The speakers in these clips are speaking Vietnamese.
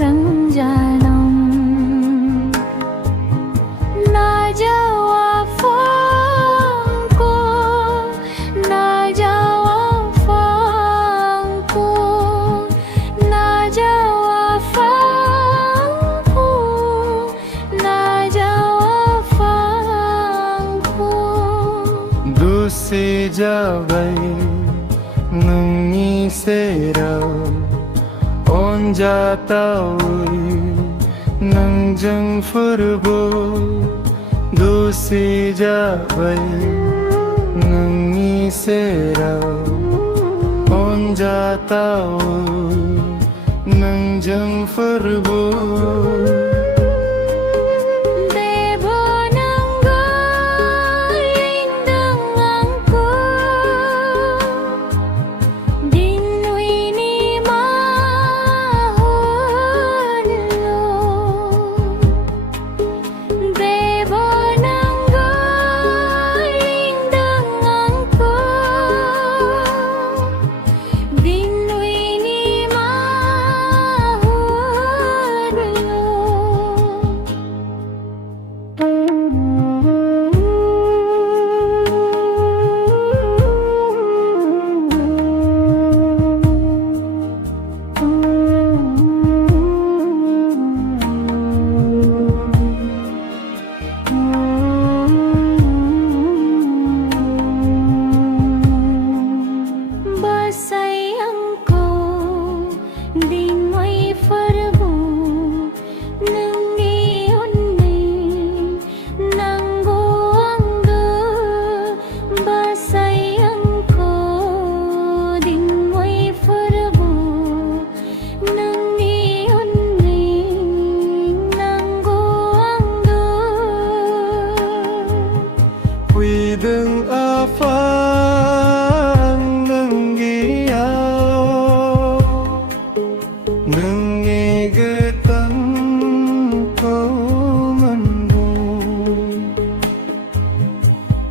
Seranjanam na jawabku, na jawabku, na jawabku, na jawabku. Dusi jabai nungi serau onjatawi nangjang furbo dusi jabai nungi serau onjatawi nangjang furbo Wideng afang nenggiau nengi getang kau mandu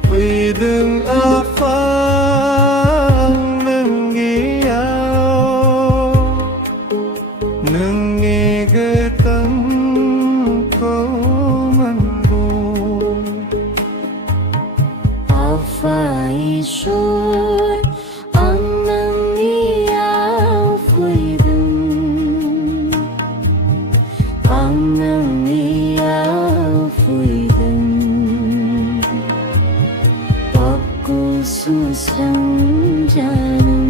Wideng afang nenggiau nengi getang kau mandu Faisur anang iya fuideng anang iya fuideng aku susang janam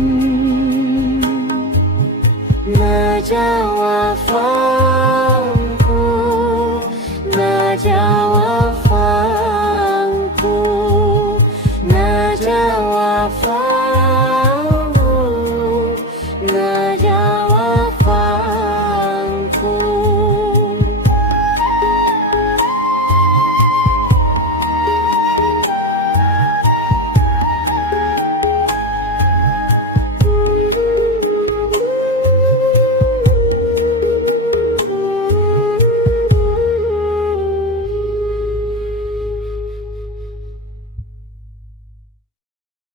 na jawab